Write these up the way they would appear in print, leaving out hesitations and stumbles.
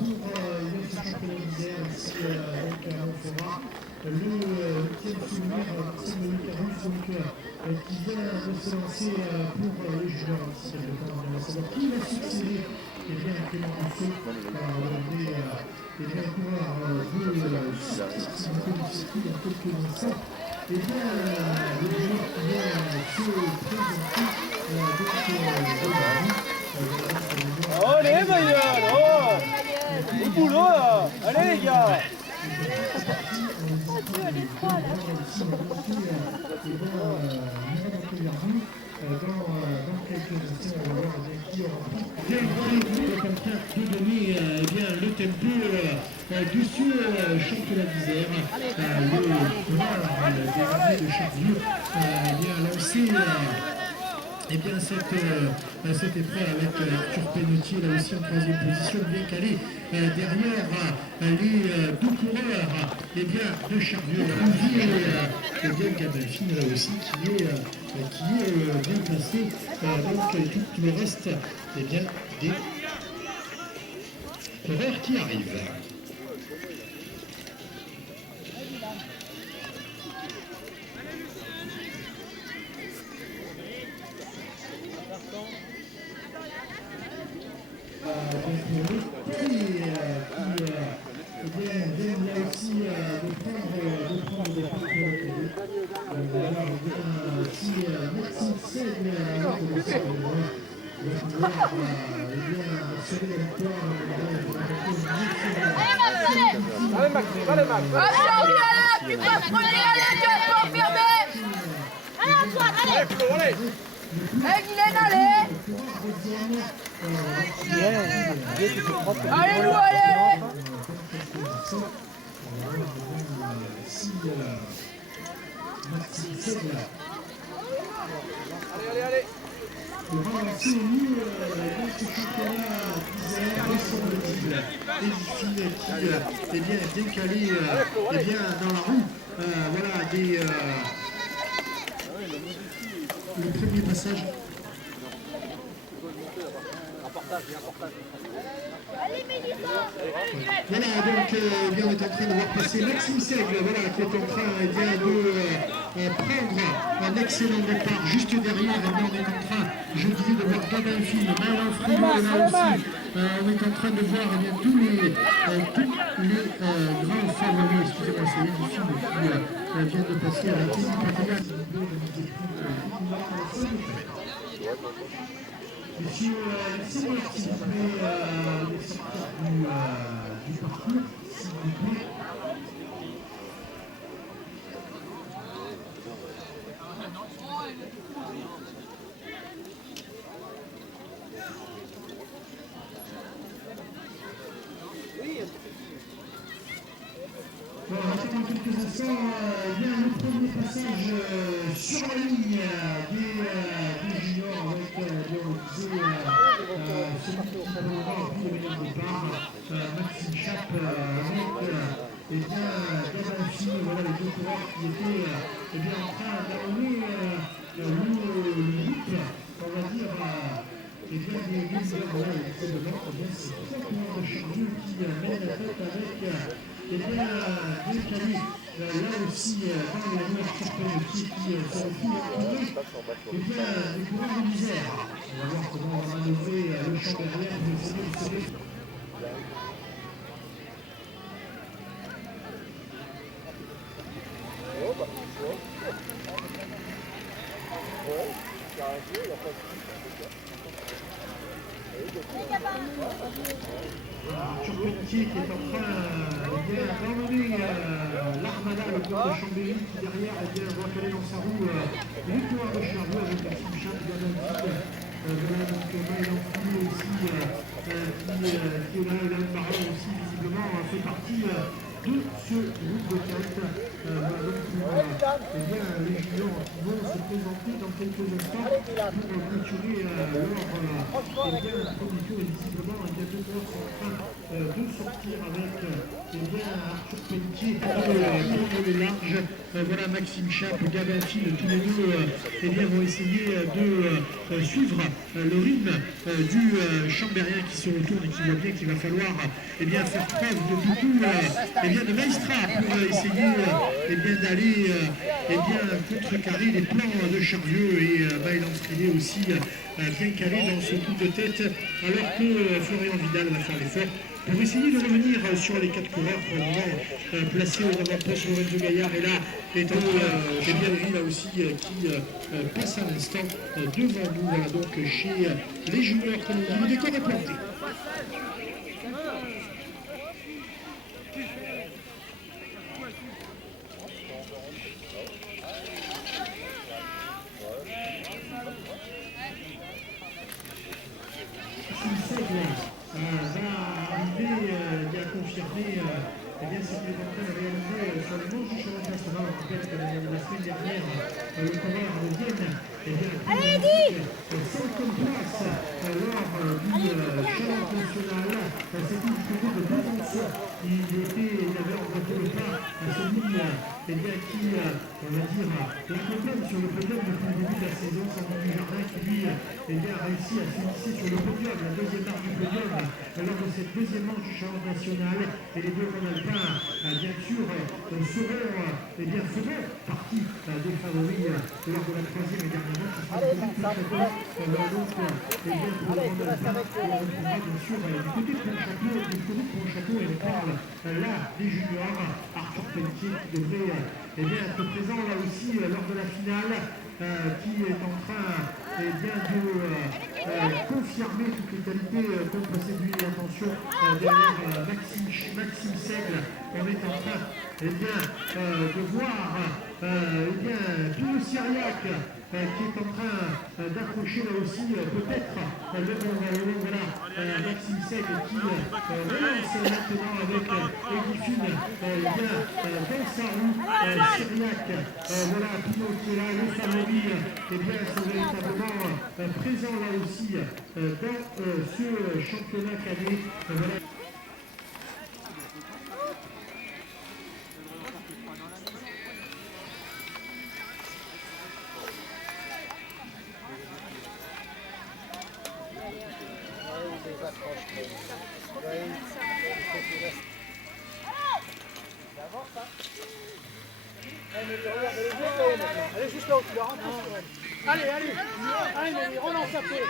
Pour championnat d'Isère, ici donc à Montfort, le 8e souvenir Marcel Carus qui vient de se lancer pour les juniors ici le temps de savoir qui va succéder et bien Clément Rousseau, et bien coureur de l'activité du circuit dans quelques instants. Et bien le joueur qui vient se présenter Allez Mayol, au boulot là. Allez les gars. Dans quelques instants, on va voir qui aura pris. Bien, de donner le tempo de ce championnat d'Isère. Le coureur de Charlieu a lancé cette épreuve avec Arthur Pénautier là aussi en 3e position, bien calé derrière les deux coureurs de Charlieu, et Gabalfin là aussi qui est bien placé. Donc tout le reste des coureurs qui arrivent. Allez Max, allez Max. Tu peux prendre, allez, tu vas te confirmer. Allez Antoine, allez. Allez Guylaine, allez. Allez Lou, allez. Allez, allez. Le ralenti est mis dans ce championnat qui est bien calé dans la roue. Voilà le premier passage. Voilà, donc on est en train de voir passer Maxime Seigle, qui est en train de prendre un excellent départ juste derrière. On est en train, je disais, de voir Gabalfin, Maëlan Friot là aussi. On est en train de voir tous les grands favoris, excusez-moi, c'est Edifine qui vient de passer à la Kémy Pattaya. Monsieur, s'il vous plaît, le secteur du parcours, s'il vous plaît. Voilà, on attend quelques instants, bien le premier passage sur la ligne des juniors avec, bien on disait, celui qui va avoir le meilleur départ, Maxime Chap avec Gabalfin, voilà les deux coureurs qui étaient en train d'amener le groupe, on va dire, des leaders, voilà, les de l'ordre, c'est trois coureurs de Charlieu qui mènent la tête avec bien calé là aussi dans la nouvelle championnat qui se retrouve entouré des coureurs de l'Isère. On va voir comment on va manœuvrer le champ derrière pour essayer de sauver. Arthur Pénautier qui est en train d'emmener l'Armada, le coureur de Chambéry, qui derrière voit caler dans sa roue les coureurs de Charlieu avec Maxime Chap, Gabalfin, donc Maëlan Friot aussi, qui est là, Hélène Marin aussi visiblement fait partie de ce groupe de 4. Voilà donc pour eh bien, les juniors qui vont se présenter dans quelques instants pour clôturer leur eh bien, premier tour. Et visiblement, eh bien, deux joueurs sont en train de sortir avec eh bien, Arthur Pelletier contre les larges. Voilà Maxime Chape, Gabin Fil, tous les deux eh bien, vont essayer de suivre le rythme du Chambérien qui se retourne et qui voit bien qu'il va falloir eh bien, faire preuve de beaucoup eh bien, de maestrat pour essayer eh bien, d'aller eh bien, contrecarrer les plans de Charlieu et Baëlan Frillet aussi bien calé dans ce coup de tête alors que Florian Vidal va faire l'effort pour essayer de revenir sur les 4 coureurs pour le moment placés aux avant-postes. Lorenzo Gaillard est là, étant eh bien lui là aussi qui passe à l'instant devant nous. Voilà donc chez les juniors comme on dit, le décor est planté. Va arriver bien confirmé eh bien, cette méthode réalisée sur les manches du chemin national. On rappelle que la semaine dernière, le coureur de Vienne eh bien, a pris 5e place lors du challenge national. C'était du côté de Besançon. Il avait emprunté le pas à celui eh bien, qui, on va dire, l'accompagne sur le podium depuis le début de la saison. Sandrine Dujardin qui, lui, eh bien, a réussi à se hisser sur le podium, la deuxième marche du podium, lors de cette deuxième manche du challenge national. Et les deux Rhône-Alpins, bien sûr, seront eh bien, feront partie des favoris lors de la troisième et dernière manche. Ce sera donc, eh bien, pour le Rhône-Alpin, on retrouvera bien sûr du côté de Pontchâteau, et on parle là des juniors, Arthur Pelletier qui devrait eh bien, être présent là aussi lors de la finale, qui est en train eh bien, de confirmer toutes les qualités qu'on possède lui. Attention derrière Maxime Seigle, on est en train eh bien, de voir eh bien, Pino Cyriac qui est en train d'accrocher là aussi peut-être le ballon. Voilà Maxime Seigle qui relance maintenant avec Edifine bien dans sa roue. Cyriac, voilà Pino qui est là, le favori, et bien c'est véritablement présent là aussi dans ce championnat cadet. Voilà. Allez, juste là où tu la rentres. Allez, mais relance un peu.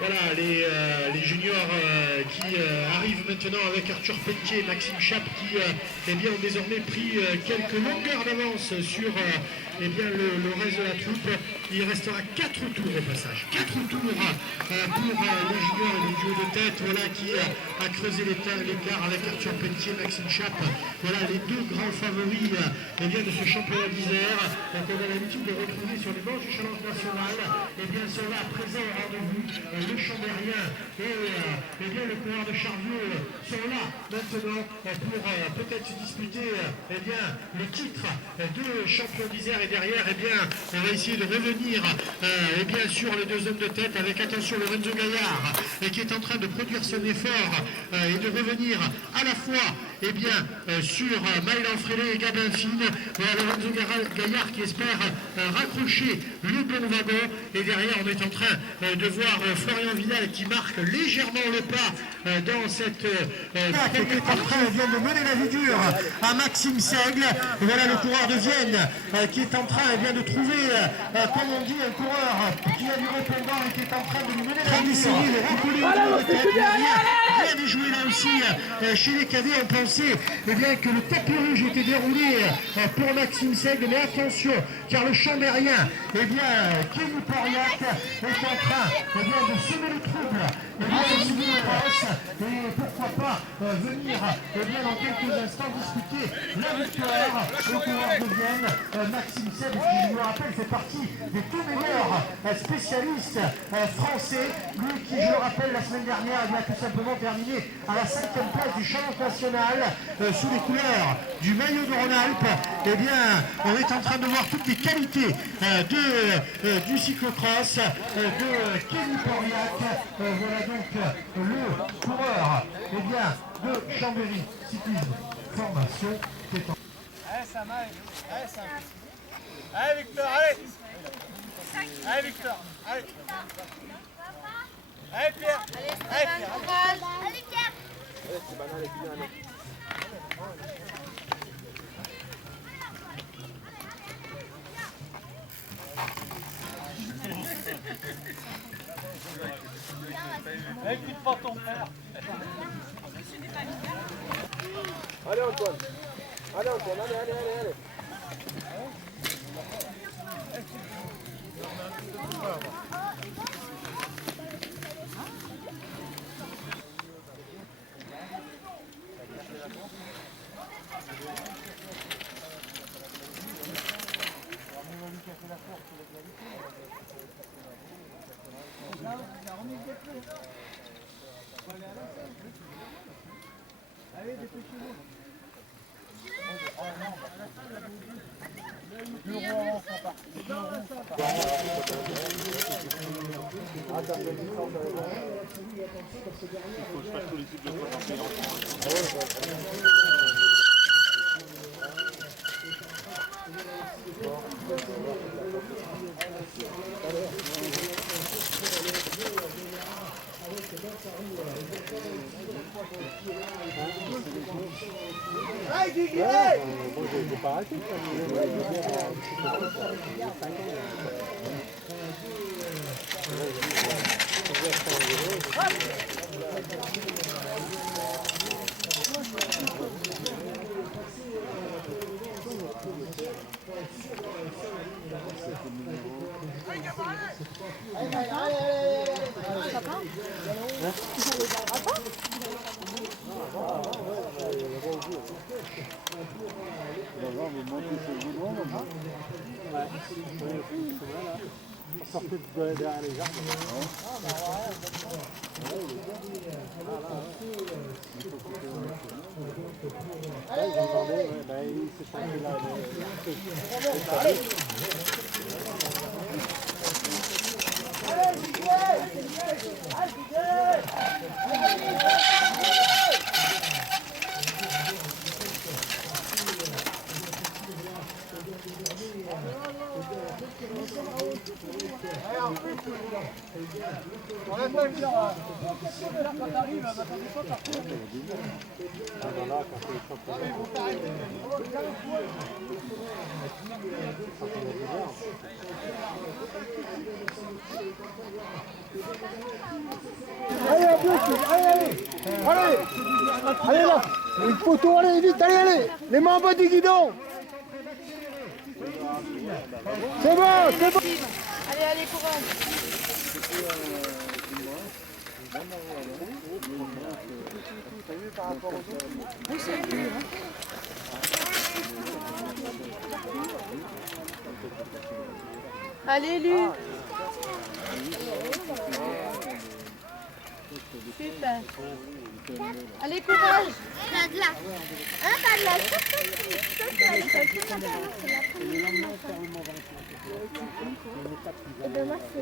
Voilà les juniors qui arrivent maintenant avec Arthur Pelletier et Maxime Chape qui eh bien, ont désormais pris quelques longueurs d'avance sur eh bien, le reste de la troupe. Il restera 4 tours au passage. 4 tours pour les juniors et les duos de tête, voilà, qui a creusé l'écart avec Arthur Pelletier et Maxime Chape. Voilà les deux grands favoris eh bien, de ce championnat d'Isère qu'on a l'habitude de retrouver sur les manches du challenge national. Eh bien, sont là présents au rendez-vous. Le Chambérien et eh bien, le coureur de Charlieu sont là maintenant pour peut-être disputer eh bien, le titre de champion d'Isère. Et derrière, eh bien, on va essayer de revenir eh bien, sur les deux hommes de tête avec, attention, Lorenzo Gaillard qui est en train de produire son effort et de revenir à la fois eh bien, sur Maëlan Frélet et Gabin Fine. Voilà Lorenzo Gaillard qui espère raccrocher le bon wagon. Et derrière, on est en train de voir Florian Vidal qui marque légèrement le pas dans cette qui est en train de mener la vie dure à Maxime Seigle. Et voilà le coureur de Vienne qui est en train de trouver, comme on dit, un coureur qui a du répondant et qui est en train de lui mener la vie dure. Rien n'est joué là aussi chez les cadets. On pensait bien que le tapis rouge était déroulé pour Maxime Seigle, mais attention, car le Chambérien, Kenny Poriat est en train de semer le trouble et pourquoi pas venir dans quelques instants discuter la victoire au coureur de Vienne. Maxime Seigle, qui je me rappelle fait partie des tout meilleurs spécialistes français, lui qui, je le rappelle, la semaine dernière a tout simplement terminé à la 5e place du challenge national sous les couleurs du maillot de Rhône-Alpes. On est en train de voir toutes les qualités du cyclocross de Kenny Poriat. Voilà donc le coureur de Chambéry Cyclisme Formation qui est en... Allez Sam, allez Sam. Allez Victor, allez. Allez Victor, allez. Allez Pierre. Allez Pierre. Allez Pierre. Allez, quitte pas ton père. Allez Antoine. Allez Antoine, allez. Allez, dépêchez-vous. Allez Guigui, allez. Moi j'ai pas arrêté. Sortez de derrière les arbres. Il s'est changé là. On a pas Pierre. Quand t'arrives, t'attendais pas par contre. Allez, un peu, allez là, une photo, allez vite, allez, les mains en bas du guidon. C'est bon. Allez, courage. Allez, Lu. Super. Allez, courage. T'as de la. Hein, t'as de la. Et ben moi, c'est.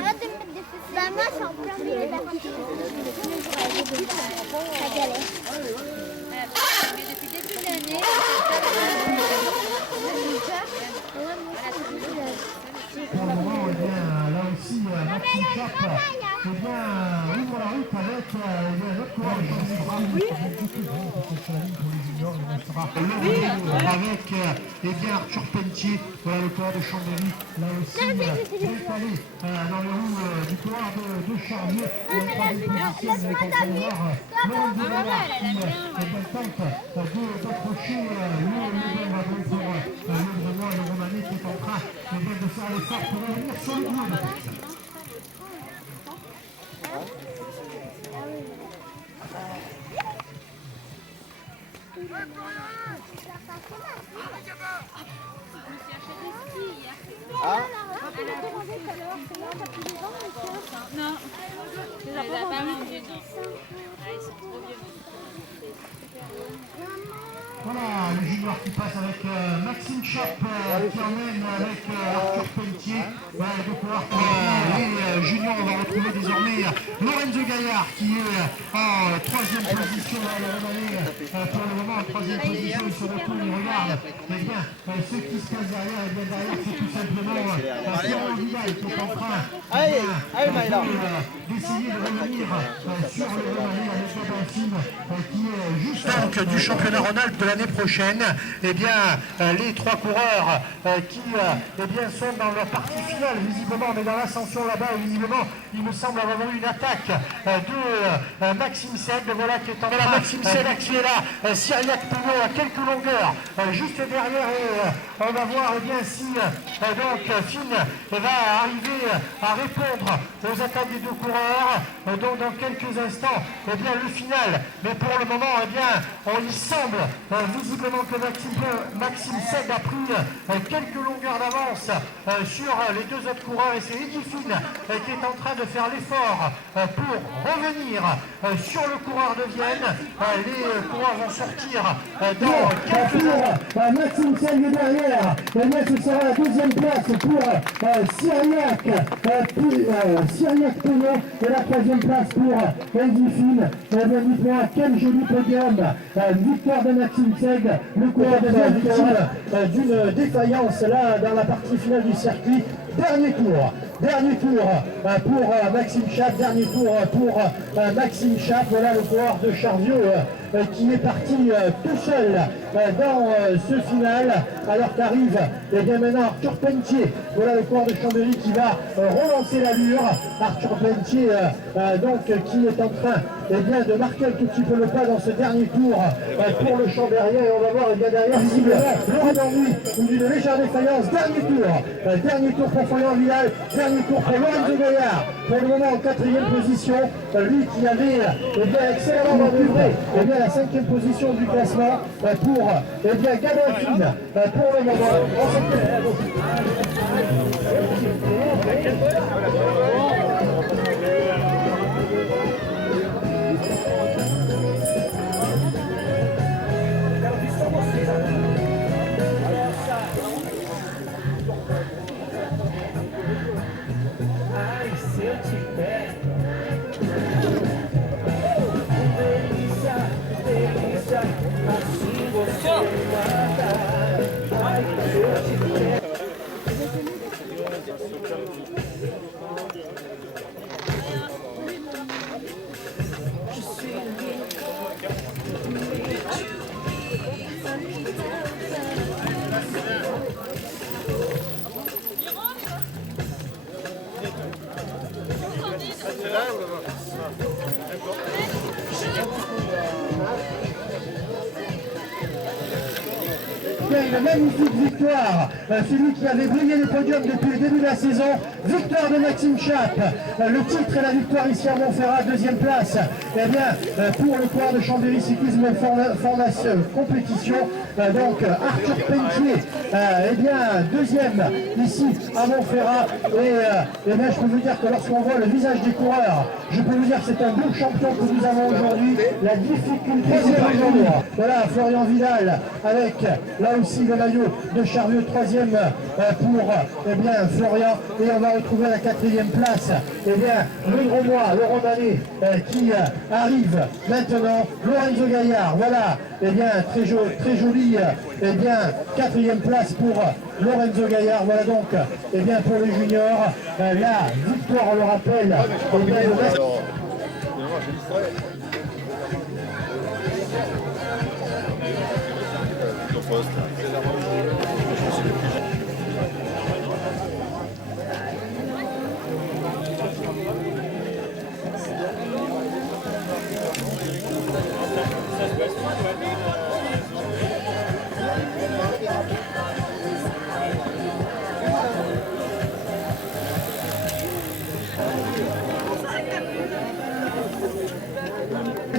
Arrête de mettre des feux. Bah, moi, c'est en plein milieu de la piscine. Ça galère. Mais depuis le début de l'année, Pour le moment, eh bien, là aussi, Maxime Chap eh bien, ouvre la route avec notre coureur de avec eh bien, Arthur Pentier, voilà le coureur de Chambéry, là aussi, est allé dans les roues du coureur de Charlieu, en troisième position avec un coureur Laurent Duvallard qui tente d'approcher le bon wagon pour le Grenouille, le Romanais qui est en train de faire l'effort pour revenir sur le groupe. non. Les lapins mangent dos. Ils sont trop vieux. Voilà, le junior qui passe avec Maxime Chap qui emmène avec Arthur Pelletier. Voilà, les deux coureurs les juniors, on va retrouver désormais Lorenzo Gaillard qui est en troisième position. Pour le moment, en troisième position, il se retourne, il regarde. Eh bien, ceux qui se passent derrière, et bien derrière, c'est tout simplement Florent Vidal qui est en train d'essayer de revenir sur le Romanais avec la Delphine qui est juste donc du championnat Rhône-Alpes de l'année prochaine. Eh bien, les trois coureurs qui eh bien, sont dans leur partie finale, visiblement, mais dans l'ascension là-bas, visiblement, il me semble avoir eu une attaque de Maxime Sed, voilà qui est en train. Maxime Sed qui est là, Cyriac Penaud à quelques longueurs, juste derrière, et on va voir eh bien, si donc Finn va arriver à répondre aux attaques des deux coureurs, donc dans quelques instants, eh bien, le final. Mais pour le moment, eh bien, il semble visiblement que Maxime Sed a pris quelques longueurs d'avance sur les deux autres coureurs, et c'est Eddie Finn qui est en train de faire l'effort pour revenir sur le coureur de Vienne. Les coureurs vont sortir dans quelques heures. Maxime Sed est derrière, et bien ce sera la deuxième place pour Cyriac Penaud, et la troisième place pour Eddie Finn. Et bien dites-moi quel joli podium, victoire de Maxime Sed, le coureur de Vienne, d'une défaillance là dans la partie finale du circuit. Dernier tour pour Maxime Chap, dernier tour pour Maxime Chap, voilà le coureur de Charvieux qui est parti tout seul dans ce final, alors qu'arrive eh bien maintenant Arthur Pentier, voilà le coureur de Chambéry qui va relancer l'allure. Arthur Pentier donc qui est en train eh bien, de marquer un tout petit peu le pas dans ce dernier tour pour le Chambérien, et on va voir eh bien, derrière visiblement Laurent d'ennui ou d'une légère défaillance. Dernier tour pour Florian Vidal, dernier tour pour Lorenzo Gaillard, pour le moment en quatrième position, lui qui avait eh bien, excellemment manœuvré eh bien, la cinquième position du classement pour eh bien, Gadolfine pour le moment. Une magnifique victoire, celui qui avait brillé le podium depuis le début de la saison, victoire de Maxime Chap, le titre et la victoire ici à Montferrat, deuxième place, eh bien, pour le coureur de Chambéry Cyclisme Formation Compétition, donc Arthur Pentier, eh bien, deuxième ici à Montferrat, et eh bien, je peux vous dire que lorsqu'on voit le visage des coureurs, je peux vous dire que c'est un beau champion que nous avons aujourd'hui, la difficulté c'est aujourd'hui. Voilà, Florian Vidal avec là aussi le maillot de Charvieux, troisième pour eh bien, Florian, et on va retrouver à la quatrième place eh bien, le Grenouille, le Romanais qui arrive maintenant, Lorenzo Gaillard, voilà eh bien, très jolie, eh bien, 4e place pour Lorenzo Gaillard. Voilà donc, eh bien, pour les juniors, la victoire, on le rappelle, eh bien,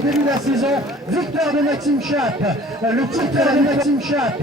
début de la saison, victoire de Maxime Chape, le titre de Maxime Chape,